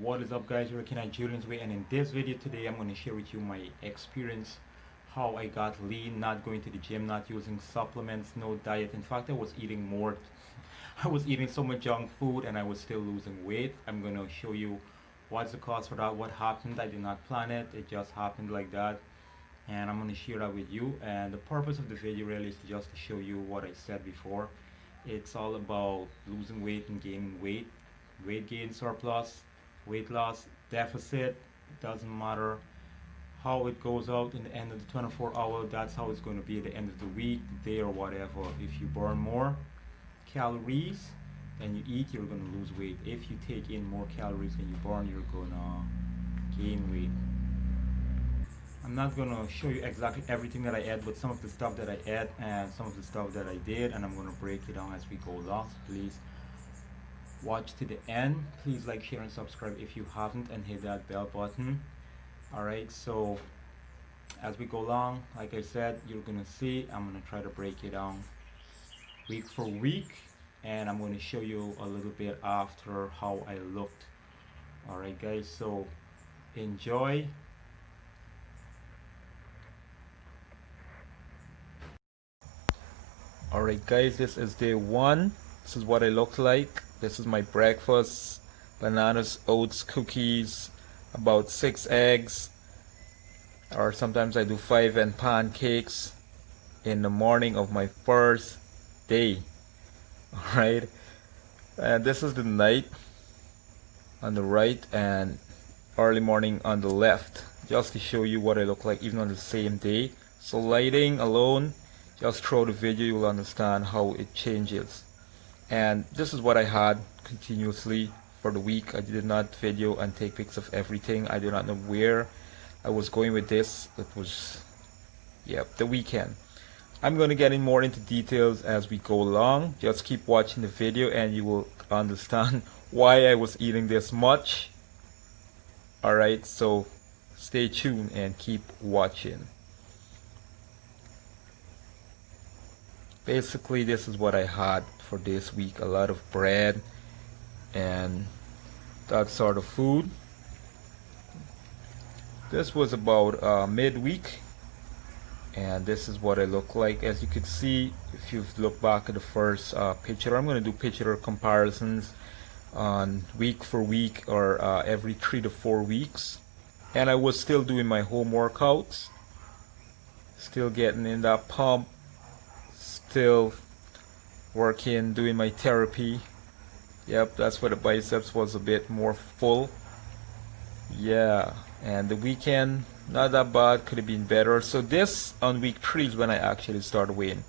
What is up, guys? We're looking at Julian's Way, and in this video today I'm going to share with you my experience, how I got lean, not going to the gym, not using supplements, no diet. In fact, I was eating more. I was eating so much junk food and I was still losing weight. I'm going to show you what's the cause for that, what happened. I did not plan it, it just happened like that, and I'm going to share that with you. And the purpose of the video really is just to show you what I said before. It's all about losing weight and gaining weight, weight gain, surplus, weight loss, deficit. Doesn't matter how it goes out in the end of the 24 hour. That's how it's going to be at the end of the week, the day, or whatever. If you burn more calories than you eat, you're going to lose weight. If you take in more calories than you burn, you're going to gain weight. I'm not going to show you exactly everything that I add, but some of the stuff that I add and some of the stuff that I did, and I'm going to break it down as we go along. So please watch to the end. Please like, share, and subscribe if you haven't, and hit that bell button. Alright, so as we go along, like I said, you're going to see, I'm going to try to break it down week for week, and I'm going to show you a little bit after how I looked. Alright guys, so enjoy. Alright guys, this is day one. This is what I look like. This is my breakfast: bananas, oats, cookies, about 6 eggs, or sometimes I do 5, and pancakes in the morning of my first day. Alright, and this is the night on the right and early morning on the left, just to show you what I look like even on the same day. So lighting alone, just throw the video, you will understand how it changes. And this is what I had continuously for the week. I did not video and take pics of everything. I do not know where I was going with this. It was, yeah, the weekend. I'm going to get in more into details as we go along. Just keep watching the video and you will understand why I was eating this much. Alright, so stay tuned and keep watching. Basically, this is what I had for this week: a lot of bread and that sort of food. This was about midweek, and this is what I look like. As you can see, if you look back at the first picture, I'm going to do picture comparisons on week for week, or every 3 to 4 weeks. And I was still doing my home workouts, still getting in that pump, still working, doing my therapy. Yep, that's why the biceps was a bit more full. Yeah, and the weekend, not that bad, could have been better. So this on week 3 is when I actually started weighing.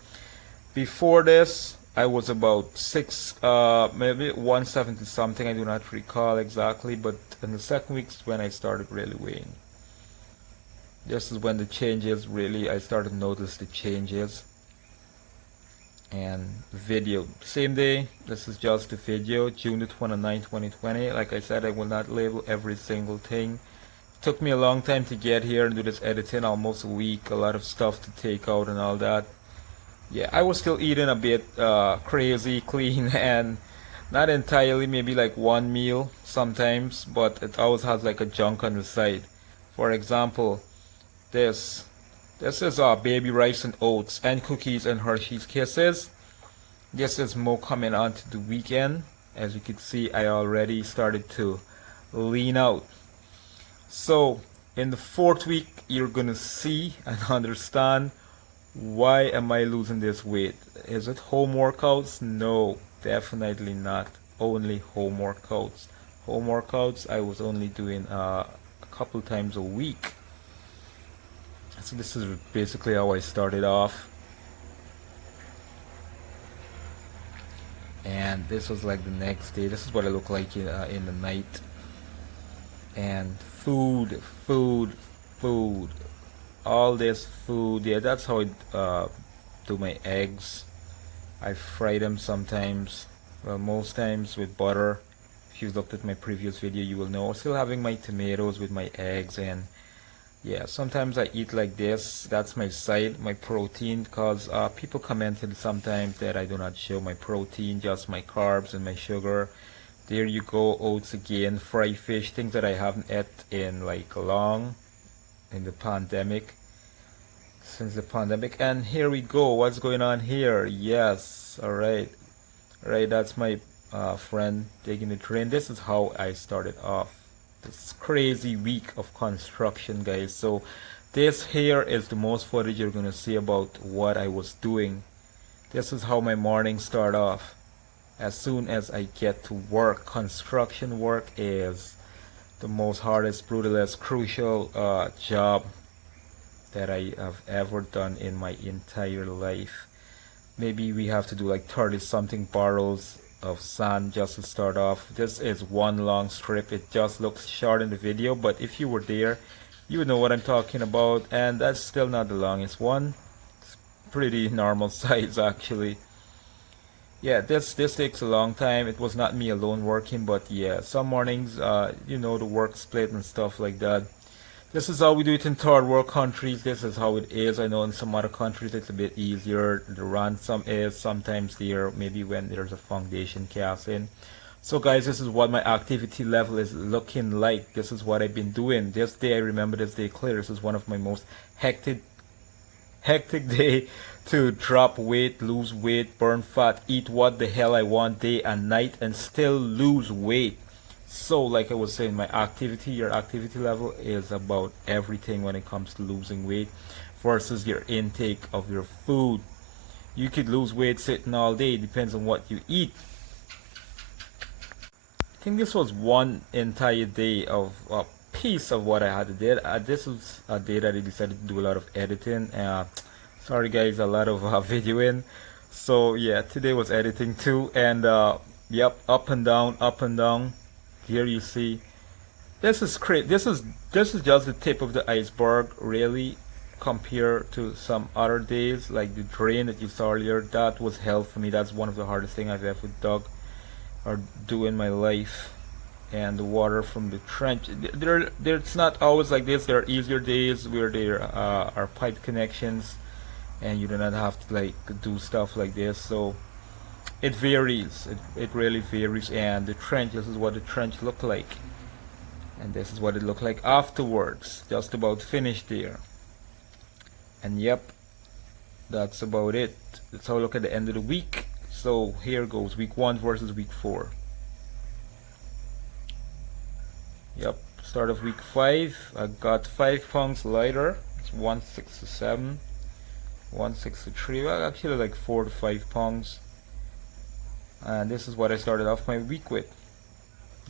Before this, I was about 6, maybe 170 something, I do not recall exactly, but in the second week is when I started really weighing. This is when the changes really, I started to notice the changes. And video, same day. This is just the video, June the 29th, 2020. Like I said, I will not label every single thing. It took me a long time to get here and do this editing, almost a week, a lot of stuff to take out and all that. Yeah, I was still eating a bit crazy clean, and not entirely, maybe like one meal sometimes, but it always has like a junk on the side. For example, this is baby rice and oats and cookies and Hershey's Kisses. This is more coming on to the weekend. As you can see, I already started to lean out. So in the 4th week, you're gonna see and understand why am I losing this weight. Is it home workouts? No, definitely not only home workouts. Home workouts I was only doing a couple times a week. So this is basically how I started off, and this was like the next day. This is what I look like in the night. And food, all this food. Yeah, that's how I do my eggs. I fry them sometimes, well, most times with butter. If you've looked at my previous video, you will know. Still having my tomatoes with my eggs, and yeah, sometimes I eat like this. That's my side, my protein, because people commented sometimes that I do not show my protein, just my carbs and my sugar. There you go, oats again, fried fish, things that I haven't ate in like long in the pandemic, since the pandemic. And here we go. What's going on here? Yes, all right, all right. That's my friend taking the train. This is how I started off this crazy week of construction, guys. So this here is the most footage you're gonna see about what I was doing. This is how my morning start off. As soon as I get to work, construction work is the most hardest, brutalest, crucial job that I have ever done in my entire life. Maybe we have to do like 30 something barrels of sand just to start off. This is one long strip. It just looks short in the video, but if you were there, you would know what I'm talking about. And that's still not the longest one. It's pretty normal size actually. Yeah, this takes a long time. It was not me alone working, but yeah, some mornings, you know, the work split and stuff like that. This is how we do it in third world countries. This is how it is. I know in some other countries it's a bit easier. The ransom is sometimes there, maybe when there's a foundation cast in. So guys, this is what my activity level is looking like. This is what I've been doing. This day, I remember this day clear. This is one of my most hectic day to drop weight, lose weight, burn fat, eat what the hell I want day and night, and still lose weight. So like I was saying, my activity, your activity level is about everything when it comes to losing weight versus your intake of your food. You could lose weight sitting all day, depends on what you eat. I think this was one entire day of a piece of what I had to do. This was a day that I decided to do a lot of editing. Sorry guys, a lot of videoing. So yeah, today was editing too, and yep, up and down, up and down. Here you see, this is great. This is just the tip of the iceberg, really, compared to some other days, like the drain that you saw earlier. That was hell for me. That's one of the hardest things I've ever dug or do in my life. And the water from the trench, it's not always like this. There are easier days where there are pipe connections and you do not have to like do stuff like this. So it varies. It really varies. And the trench, this is what the trench looked like, and this is what it looked like afterwards. Just about finished there. And yep, that's about it. Let's have a look at the end of the week. So here goes week 1 versus week 4. Yep, start of week 5. I got 5 pounds lighter. It's 167, 163. Well, actually like 4 to 5 pounds. And this is what I started off my week with.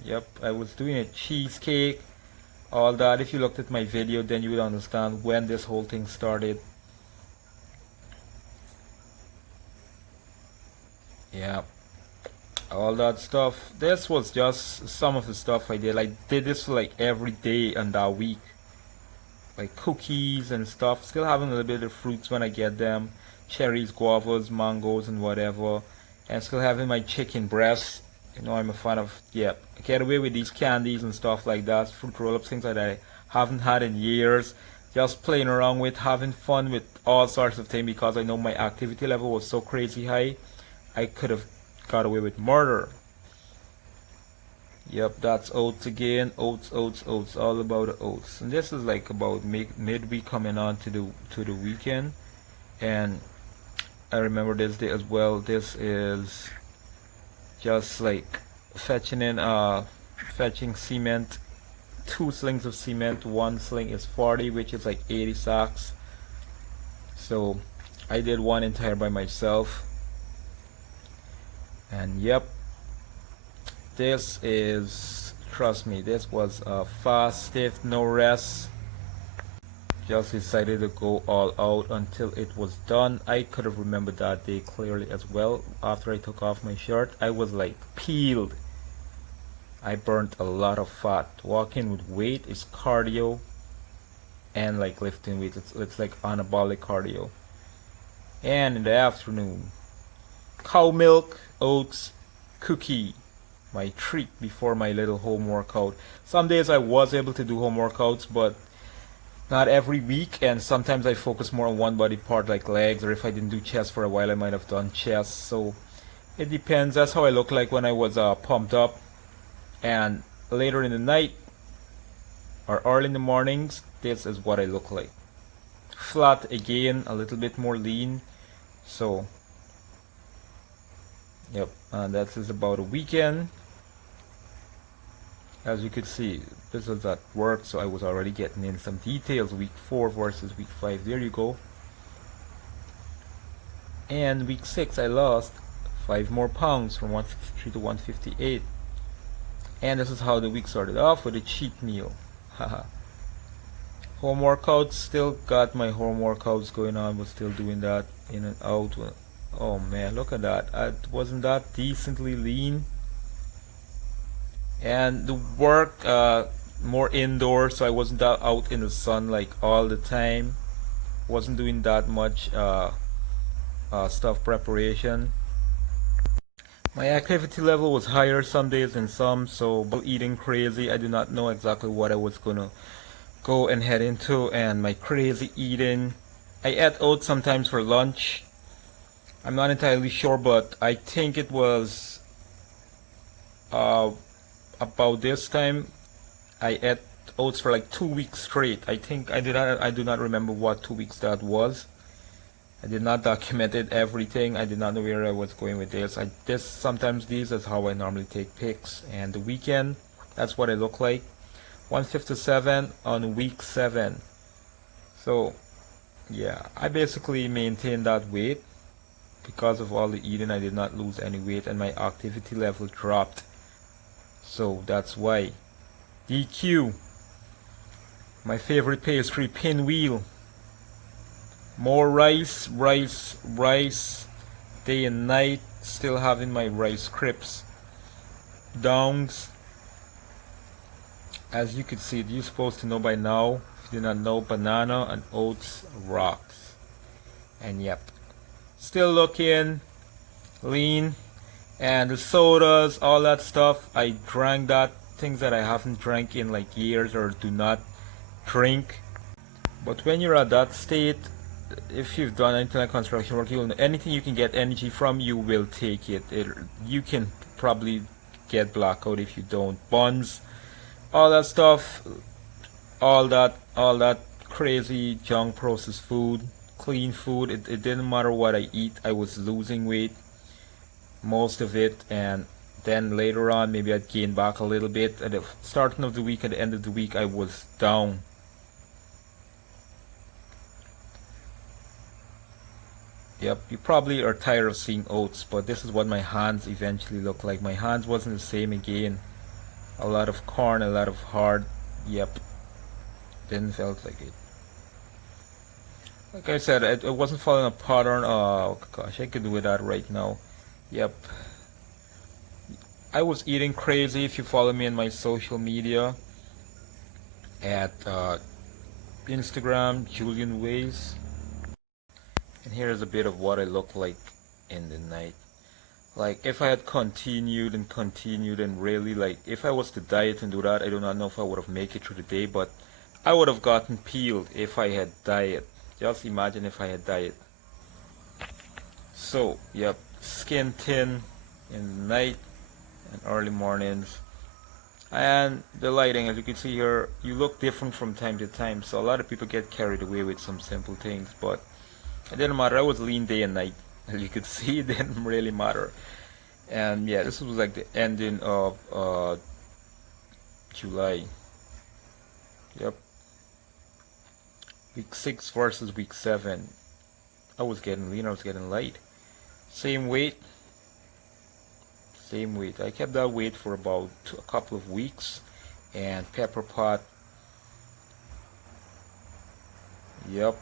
Yep, I was doing a cheesecake, all that. If you looked at my video, then you would understand when this whole thing started. Yeah, all that stuff. This was just some of the stuff I did. I did this like every day in that week, like cookies and stuff. Still having a little bit of fruits when I get them, cherries, guavas, mangoes, and whatever. And still having my chicken breast. You know, I'm a fan of, yeah, I get away with these candies and stuff like that, fruit roll-ups, things like that I haven't had in years. Just playing around with, having fun with all sorts of things, because I know my activity level was so crazy high. I could have got away with murder. Yep, that's oats again. Oats, oats, oats. All about oats. And this is like about midweek coming on to the weekend. And I remember this day as well. This is just like fetching cement. 2 slings of cement. 1 sling is 40, which is like 80 sacks. So I did 1 entire by myself. And yep, this is, trust me, this was a fast, stiff, no rest. Just decided to go all out until it was done. I could have remembered that day clearly as well. After I took off my shirt, I was like peeled. I burnt a lot of fat. Walking with weight is cardio, and like lifting weights, it's like anabolic cardio. And in the afternoon, cow milk, oats, cookie, my treat before my little home workout. Some days I was able to do home workouts, but not every week, and sometimes I focus more on one body part like legs, or if I didn't do chest for a while I might have done chest. So it depends. That's how I look like when I was pumped up. And later in the night or early in the mornings, this is what I look like. Flat again, a little bit more lean. So yep, and that is about a weekend. As you could see, this was at work, so I was already getting in some details. Week 4 versus week 5, there you go. And week 6 I lost 5 more pounds from 153 to 158. And this is how the week started off, with a cheat meal. Haha. Home workouts, still got my home workouts going on, was still doing that in and out. Oh man, look at that. I wasn't that decently lean. And the work more indoor, so I wasn't out in the sun like all the time. Wasn't doing that much stuff preparation. My activity level was higher some days than some, so eating crazy. I do not know exactly what I was gonna go and head into, and my crazy eating. I ate oats sometimes for lunch. I'm not entirely sure, but I think it was about this time. I ate oats for like 2 weeks straight. I think I do not remember what 2 weeks that was. I did not document everything. I did not know where I was going with this. Sometimes these is how I normally take pics. And the weekend, that's what I look like. 157 on week 7. So yeah, I basically maintained that weight. Because of all the eating, I did not lose any weight, and my activity level dropped. So that's why. DQ, my favorite pastry, pinwheel. More rice, rice, rice, day and night. Still having my Rice Krispies dongs. As you can see, you're supposed to know by now. If you do not know, banana and oats rocks. And yep, still looking lean. And the sodas, all that stuff, I drank that. Things that I haven't drank in like years or do not drink. But when you're at that state, if you've done anything like construction work, you'll know anything you can get energy from, you will take it. You can probably get blackout if you don't. Buns, all that stuff, all that crazy junk processed food, clean food. It didn't matter what I eat. I was losing weight, most of it, and then later on maybe I'd gain back a little bit. At the starting of the week, at the end of the week, I was down. Yep, you probably are tired of seeing oats, but this is what my hands eventually look like. My hands wasn't the same again. A lot of corn, a lot of hard. Yep, didn't felt like it. Like I said, it wasn't following a pattern. Oh gosh, I could do that right now. Yep, I was eating crazy. If you follow me on my social media at Instagram, Julian Ways. And here's a bit of what I look like in the night. Like if I had continued and really, like if I was to diet and do that, I do not know if I would have made it through the day, but I would have gotten peeled if I had diet. Just imagine if I had diet. So yep, skin thin in the night and early mornings. And the lighting, as you can see here, you look different from time to time. So a lot of people get carried away with some simple things, but it didn't matter. I was lean day and night. As you could see, it didn't really matter. And yeah, this was like the ending of July. Yep. Week 6 versus week 7. I was getting lean, I was getting light. Same weight. Same weight. I kept that weight for about a couple of weeks. And pepper pot. Yep.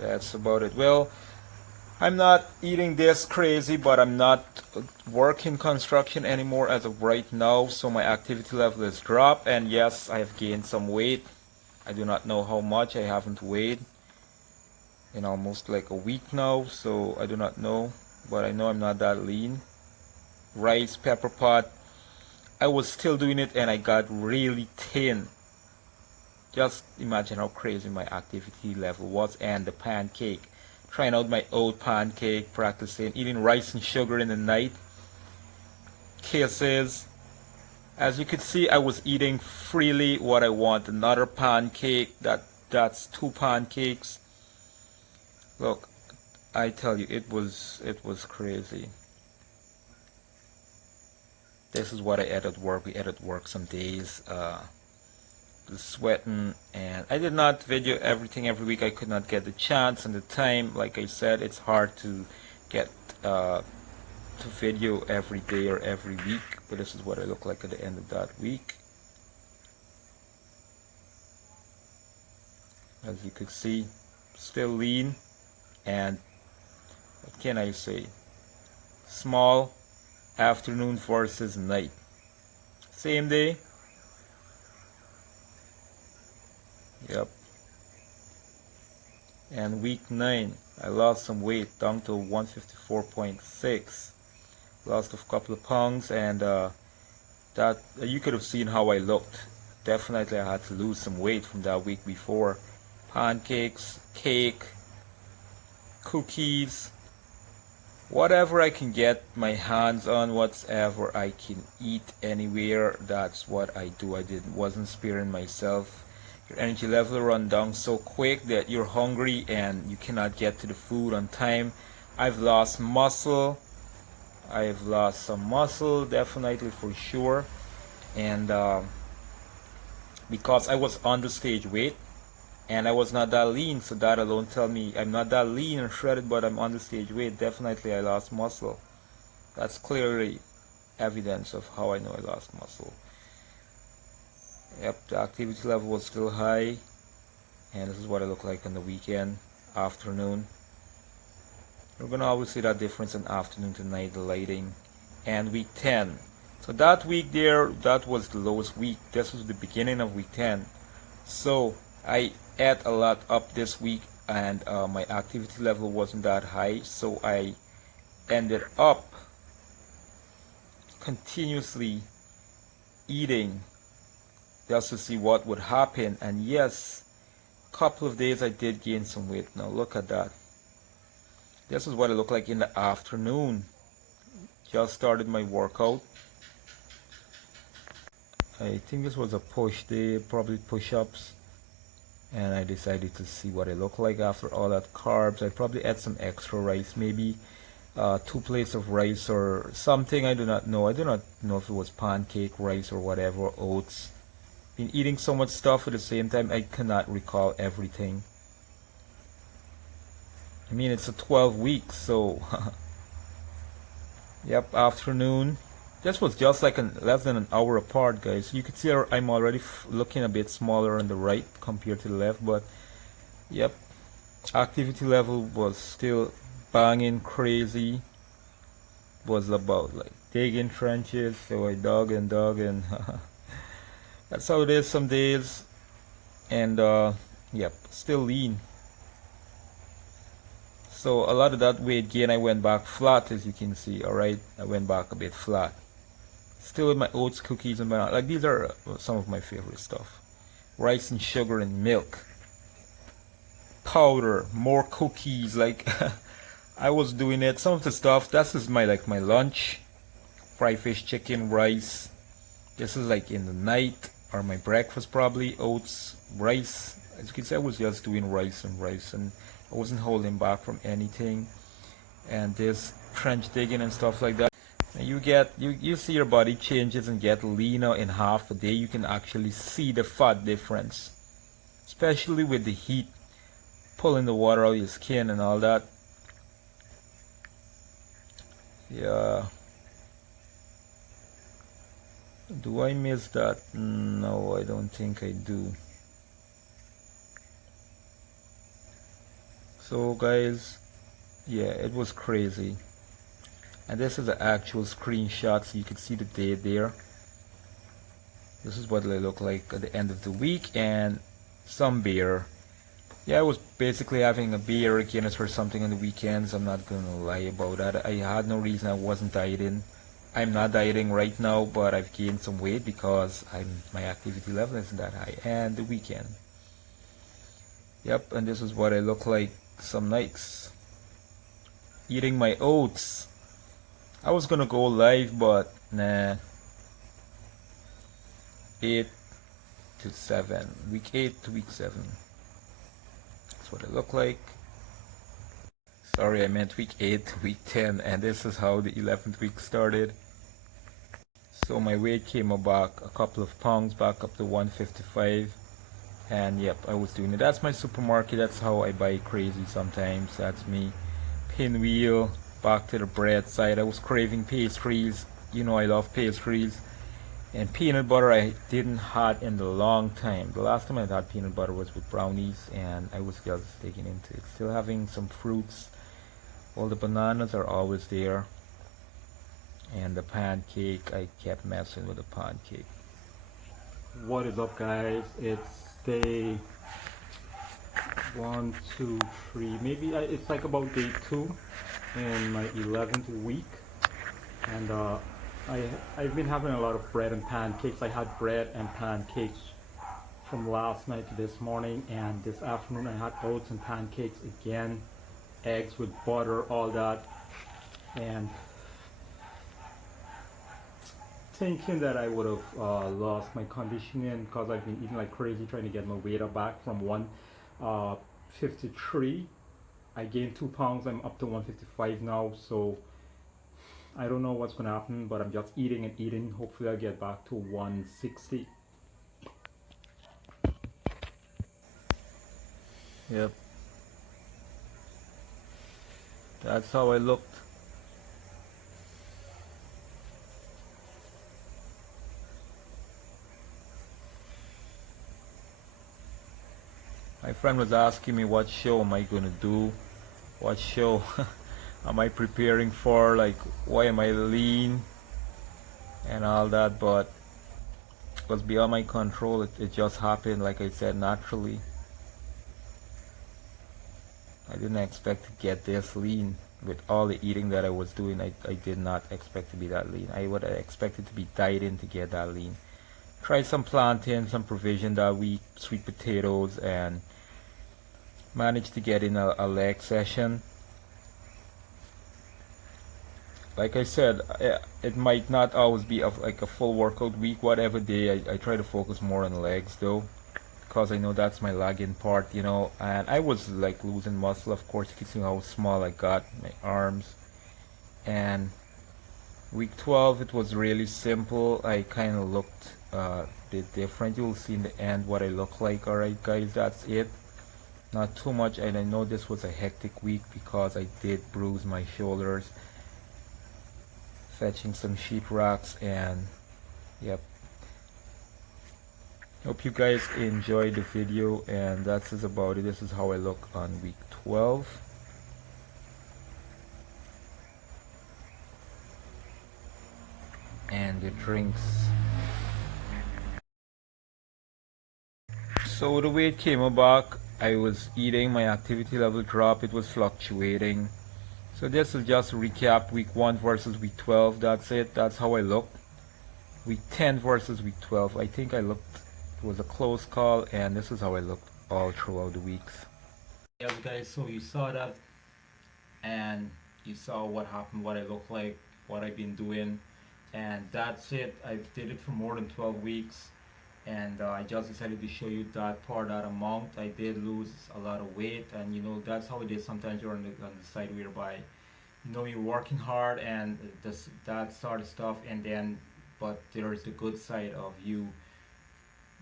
That's about it. Well, I'm not eating this crazy, but I'm not working construction anymore as of right now, so my activity level has dropped, and yes, I have gained some weight. I do not know how much. I haven't weighed in almost like a week now, so I do not know, but I know I'm not that lean. Rice, pepper pot, I was still doing it and I got really thin. Just imagine how crazy my activity level was. And the pancake. trying out my oat pancake, practicing eating rice and sugar in the night. Kisses. As you could see, I was eating freely what I want. Another pancake. That's two pancakes. Look, I tell you, it was crazy. This is what I ate at work. We ate at work some days. Sweating, and I did not video everything every week. I could not get the chance and the time. Like I said, it's hard to get to video every day or every week, but this is what I look like at the end of that week. As you could see, still lean, and what can I say, small afternoon versus night, same day. Yep. And week 9, I lost some weight down to 154.6. Lost a couple of pounds, and that you could have seen how I looked. Definitely I had to lose some weight from that week before. Pancakes, cake, cookies, whatever I can get my hands on, whatever I can eat anywhere, that's what I do. Wasn't sparing myself. Your energy level run down so quick that you're hungry and you cannot get to the food on time. I've lost muscle. I've lost some muscle, definitely, for sure. And because I was on the stage weight and I was not that lean, so that alone tell me I'm not that lean or shredded, but I'm on the stage weight. Definitely I lost muscle. That's clearly evidence of how I know I lost muscle. Yep, the activity level was still high, and this is what I look like on the weekend, afternoon. We're gonna always see that difference in afternoon to night, the lighting. And week 10. So that week there, that was the lowest week. This was the beginning of week 10. So I ate a lot up this week, and my activity level wasn't that high. So I ended up continuously eating just to see what would happen. And yes, a couple of days I did gain some weight. Now look at that. This is what it looked like in the afternoon. Just started my workout. I think this was a push day, probably push-ups. And I decided to see what it looked like after all that carbs. I probably ate some extra rice, maybe 2 plates of rice or something. I do not know. I do not know if it was pancake, rice, or whatever, oats. Been eating so much stuff at the same time, I cannot recall everything. I mean, it's a 12 weeks, so yep, afternoon. This was just like less than an hour apart, guys. You can see I'm already looking a bit smaller on the right compared to the left, but yep, activity level was still banging crazy. Was about like digging trenches, so I dug and that's how it is some days. And yep, still lean. So a lot of that weight gain, I went back flat, as you can see. All right, I went back a bit flat. Still with my oats, cookies, and banana. Like, these are some of my favorite stuff. Rice and sugar and milk, powder, more cookies. Like I was doing it. Some of the stuff, that's just my lunch. Fried fish, chicken, rice. This is like in the night, or my breakfast probably. Oats, rice. As you can see, I was just doing rice, and I wasn't holding back from anything. And this trench digging and stuff like that. And you see your body changes and get leaner in half a day. You can actually see the fat difference, especially with the heat pulling the water out of your skin and all that. Yeah. Do I miss that? No, I don't think I do. So guys, yeah, it was crazy. And this is the actual screenshot, so you can see the date there. This is what they look like at the end of the week, and some beer. Yeah, I was basically having a beer again or something on the weekends. I'm not gonna lie about that. I had no reason. I wasn't dieting. I'm not dieting right now, but I've gained some weight because my activity level isn't that high. And the weekend. Yep, and this is what I look like some nights. eating my oats. I was gonna go live, but nah. 8 to 7, week 8 to week 7. That's what it looked like. Sorry, I meant week 8 to week 10, and this is how the 11th week started. So my weight came back a couple of pounds, back up to 155. And yep, I was doing it. That's my supermarket. That's how I buy crazy sometimes. That's me. Pinwheel, back to the bread side. I was craving pastries. You know I love pastries. And peanut butter I didn't had in a long time. The last time I had peanut butter was with brownies, and I was just digging into it. Still having some fruits. All the bananas are always there. And the pancake, I kept messing with the pancake. What is up, guys? It's day 1, 2, 3. Maybe it's like about day 2 in my 11th week, and I've been having a lot of bread and pancakes. I had bread and pancakes from last night to this morning, and this afternoon I had oats and pancakes again, eggs with butter, all that, and thinking that I would have lost my conditioning because I've been eating like crazy trying to get my weight up back from 153. I gained 2 pounds. I'm up to 155 now, so I don't know what's gonna happen, but I'm just eating and eating. Hopefully I'll get back to 160. Yep, that's how I looked. My friend was asking me what show am I gonna do, what show am I preparing for, like why am I lean and all that, but it was beyond my control. It just happened, like I said, naturally. I didn't expect to get this lean with all the eating that I was doing. I did not expect to be that lean. I would have expected to be dieting to get that lean. Tried some plantain, some provision that week, sweet potatoes, and managed to get in a leg session. Like I said, it might not always be like a full workout week. Whatever day, I try to focus more on legs though, because I know that's my lagging part, you know. And I was like losing muscle. Of course, you can see how small I got my arms. And week 12, it was really simple. I kind of looked bit different. You'll see in the end what I look like. Alright guys, that's it. Not too much, and I know this was a hectic week because I did bruise my shoulders fetching some sheetrocks, and yep. Hope you guys enjoyed the video, and that's just about it. This is how I look on week 12. And the drinks. So the weight came back. I was eating, my activity level dropped, it was fluctuating. So this is just a recap, week 1 versus week 12. That's it. That's how I looked. Week 10 versus week 12. I think I looked, it was a close call, and this is how I looked all throughout the weeks. Yes guys, so you saw that, and you saw what happened, what I look like, what I've been doing, and that's it. I did it for more than 12 weeks, and I just decided to show you that part, that amount. I did lose a lot of weight, and you know that's how it is. Sometimes you're on the side whereby you know you're working hard and this that sort of stuff, and then but there's the good side of you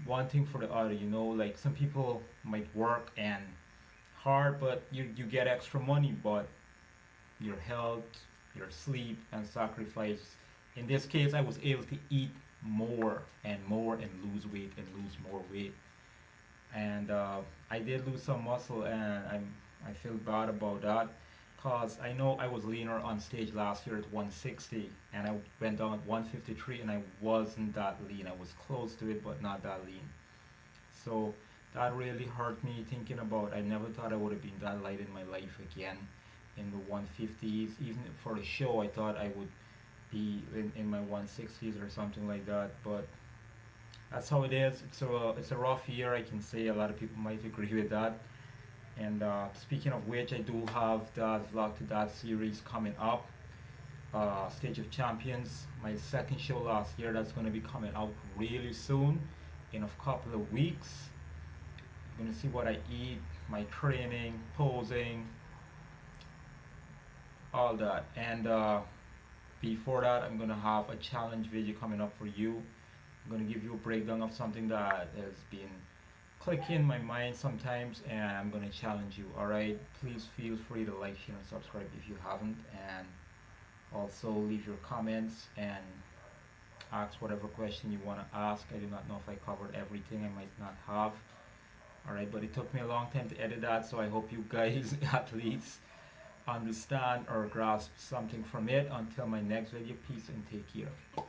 wanting for the other. You know, like some people might work and hard, but you get extra money, but your health, your sleep, and sacrifice. In this case, I was able to eat more and more and lose weight and lose more weight. And I did lose some muscle, and I feel bad about that because I know I was leaner on stage last year at 160, and I went down at 153, and I wasn't that lean. I was close to it, but not that lean. So that really hurt me thinking about. I never thought I would have been that light in my life again, in the 150s. Even for the show, I thought I would be in my 160s or something like that. But that's how it is. It's a rough year, I can say. A lot of people might agree with that. And speaking of which, I do have that vlog to that series coming up. Stage of Champions, my second show last year, that's going to be coming out really soon, in a couple of weeks. You're going to see what I eat, my training, posing, all that. And before that, I'm going to have a challenge video coming up for you. I'm going to give you a breakdown of something that has been clicking in my mind sometimes, and I'm going to challenge you. Alright, please feel free to like, share, and subscribe if you haven't, and also leave your comments and ask whatever question you want to ask. I do not know if I covered everything, I might not have. Alright, but it took me a long time to edit that, so I hope you guys at least understand or grasp something from it. Until my next video, peace and take care.